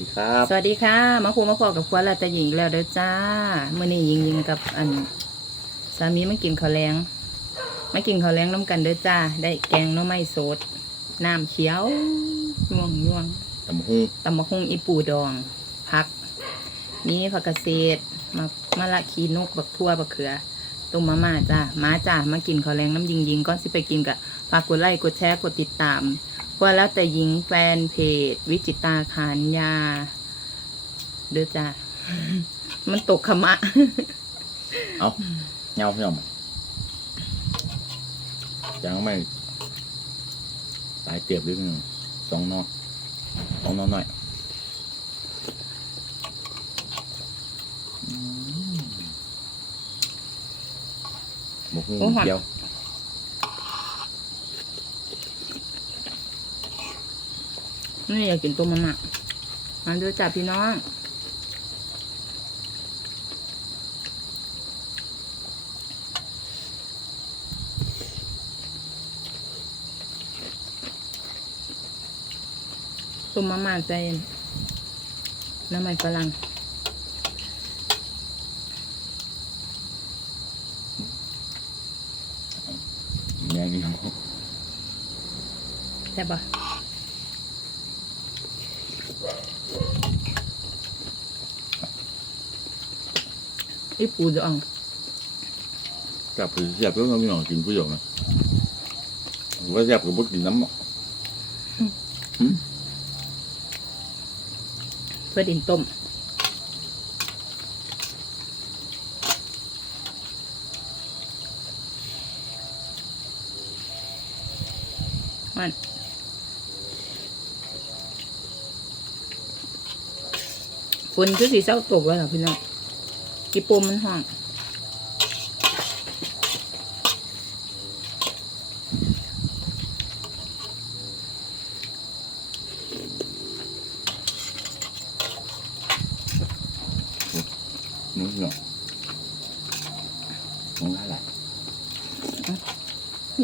ดีครับสวัสดีค่ะ มาคูมาพอกับครัวลาตาหญิงอีกแล้วเด้อจ้ามื่อนี้ยิงยิงกับอันสามีมากินข้าวแรงมากินข้าวแรงน้ำกันเด้อจ้า ได้แกงหน้อไม้สดน้ำเขียวย่วงย่วงตำหูตำมะฮุ่งอีปูดองผัก นี่ผักกระเศษมามะละขีนกบักทั่วบักเขือต้มมาม่าจ้ามาจ้ามากินข้าวแรงน้ำยิงยิงก่อนสิไปกินกะฝากกดไลค์กดแชร์กดติดตาม ว่าแล้วแต่หญิงแฟนเพจ วิจิตาขานยาเด้อจ้ามันตกขมะ เอาเงาพี่น้องยังไม่ตายเตียบด้วยพี่น้องสองนอกสองนอกหน่อยอืมหมกหูโอ้หอมเดียว นี่อยากกินต้มมาม่ามาเด้อจ้าพี่น้องต้มมาม่าใจน้ำมันฝรั่งแม่นี่น้องใช่ปะ อีปูดองกลับไปเสียบแล้วน้องพี่น้องกินผู้หญิงนะผมก็เสียบกับพวกกินน้ำหมอกเพื่อดินต้มมันฝนคือสีเศร้าตกแล้วเหรอพี่น้อง กีโปมมันห้องน้องพี่น้องน้องอะไ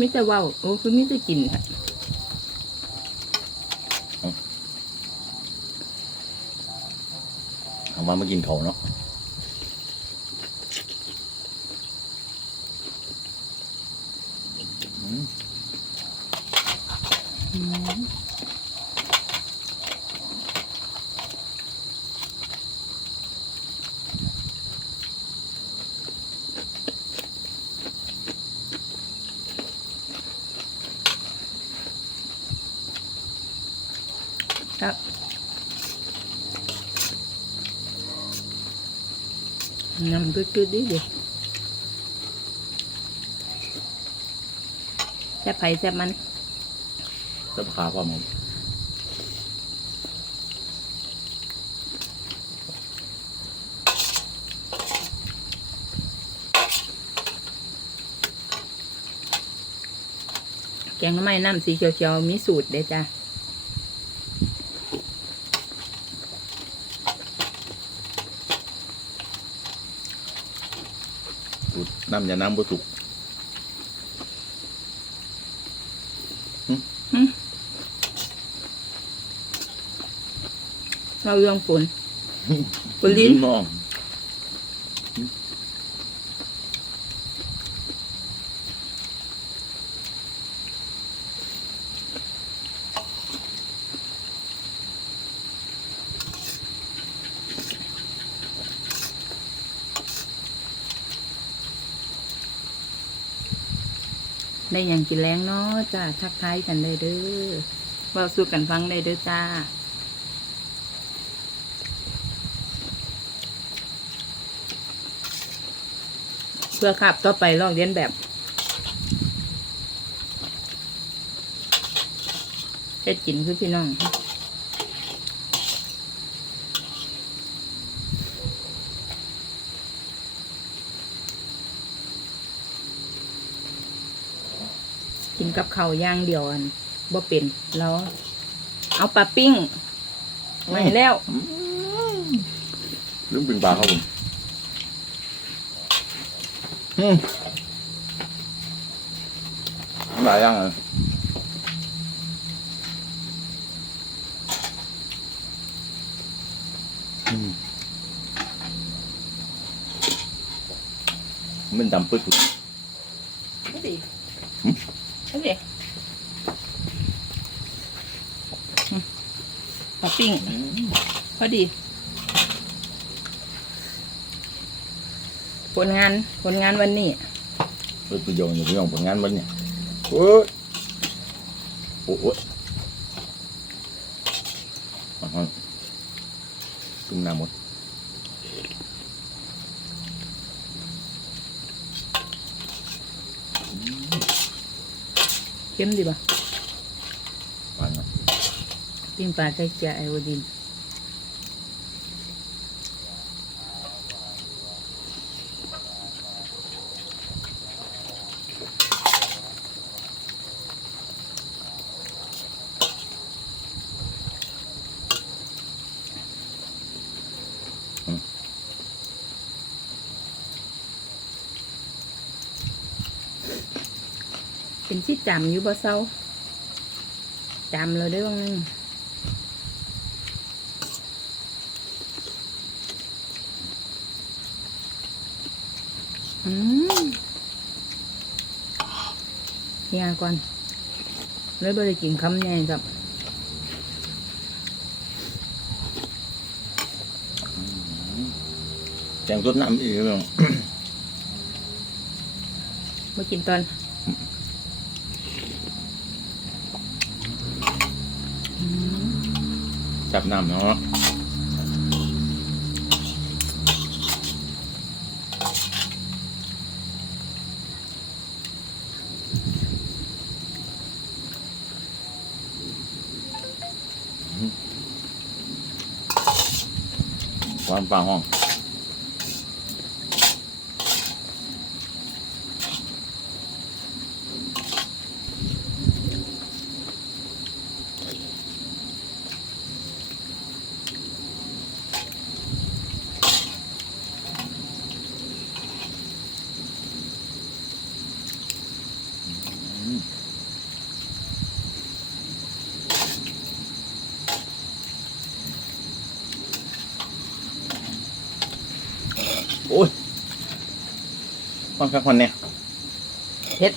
มิแต่ว่าโอ้คือไมิแต่กินค่ะเอามามากินเขาเนาะอืม ครับน้ำกึดๆดิเดี๋ยวแซ่บไผ่แซ่บมันรับขาพ่อผมแกงหน้ำไม้น้ำสีเขียวๆมีสูตรเด้จ้ะ สูตรน้ำยาน้ำบุตุกเราเรื่องฝนฝนลิ้นมอง ได้อย่างกินแรงเนาะจ้าทักทายกันได้เด้อเว่าสู้กันฟังได้เด้อจ้าเพื่อขับต่อไปลอกเลียนแบบ เจ็ดกินคือพี่น้อง กินกับข้าวอย่างเดียวอันบ่เป็นแล้ว เอาปลาปิ้งไม่แล้วเรื่องปิงปลาครับผมอืมหลายอย่างเลยมันดำปึ๊ก พอดี หืม พอดีอืม ปลาปิ้งพอดี ผลงานผลงานวันนี้เปิดประโยชน์อยู่พี่น้องผลงานวันนี้โอ้ยโอ้โอ้ยมาฮะจุ่มน้ำหมดเข้มดีป่ะ ปิ้งปลาใส่เกลือไอโอดีนเป็นที่จำอยู่บ่เศร้าจำเราได้บ้างนึง อืมเฮียก่อนเลยบ่ได้กินคำใหญ่กับแกงสดน้ำอีกพี่น้องมากินตอนอืมจับน้ำเนาะ ความปลาห้อง โอ้ย ฟังคักคนเนี่ยเผ็ด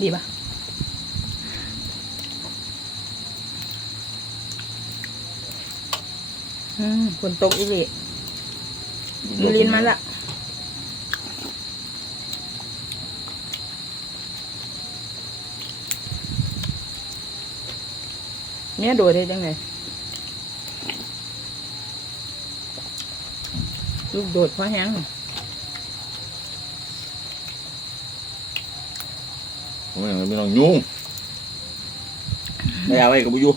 ดีป่ะอืมคนตกอีหลีมี ลินมาละเมียโดดได้จังไงลูกโดดเพราะแห้งผมยังไม่ต้องยุ่งไม่เอาไว้กับบุยู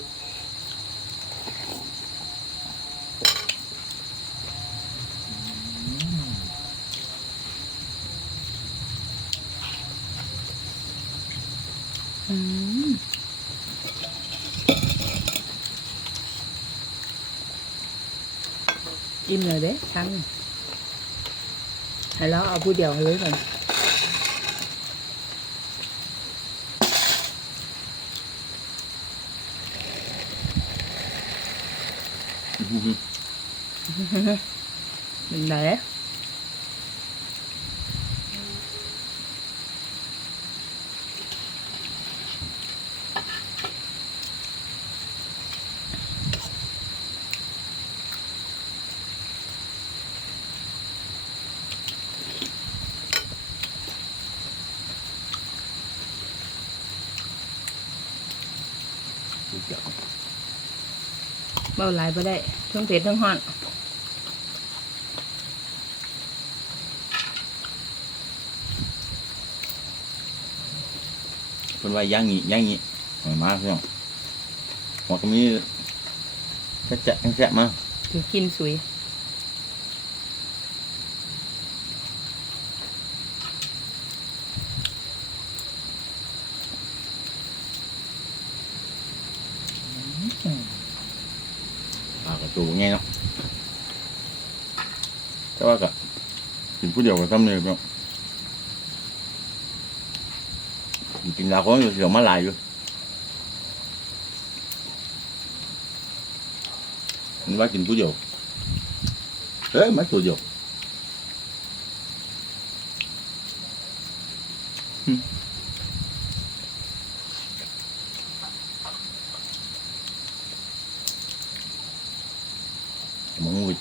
อืม อิ่มเลยเด้ทั้งให้เรา เอาผู้เดียวเลยก่อนเป็นไรเบาหลายไปได้เทั้งเผ็ดเทั้งฮ้อนคนว่าย่างงี้ย่างงี้หอยมากพี่น้องหัวก็มีแจ๊ะแจ๊ะแจ๊ะมาถือกินสวย อ กับตัวง่ายเนาะแต่ว่าก็กินผู้เดียวก็ทำเนี่ยเนาะกินลาของอยู่เสียวมาหลายอยู่มันว่ากินผู้เดียวเฮ้ยมาตัวเดียว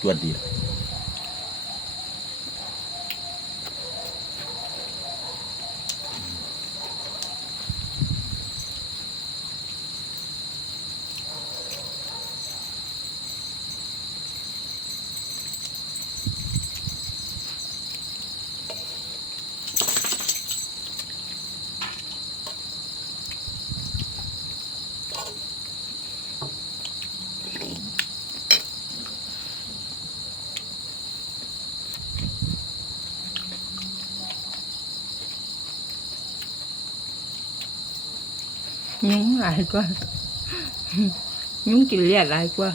มึงไปจวดดีอะ ยุงหลายกว่ ายุงกินเลียดหลายกว่า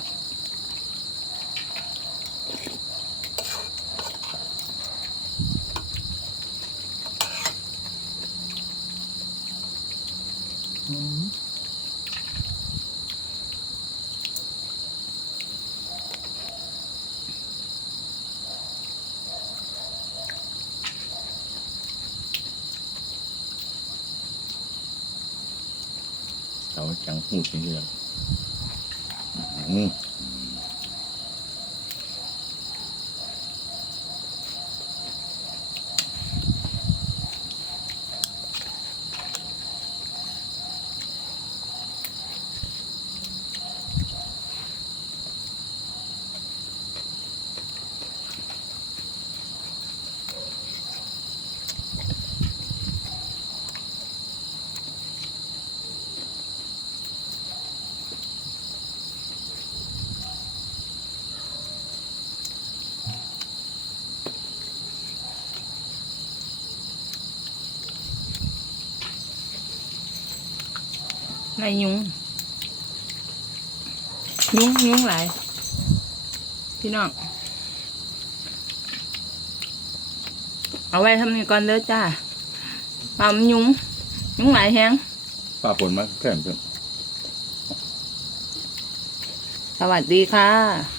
เสาจังหูจริงเลยอืม ในยุงยุงยุงหลายพี่น้อง เอาไว้ทำนี่ก่อนเด้อจ้าปั๊มยุงยุงหลายแฮงป้าผลมาแค่เพื่อนสวัสดีค่ะ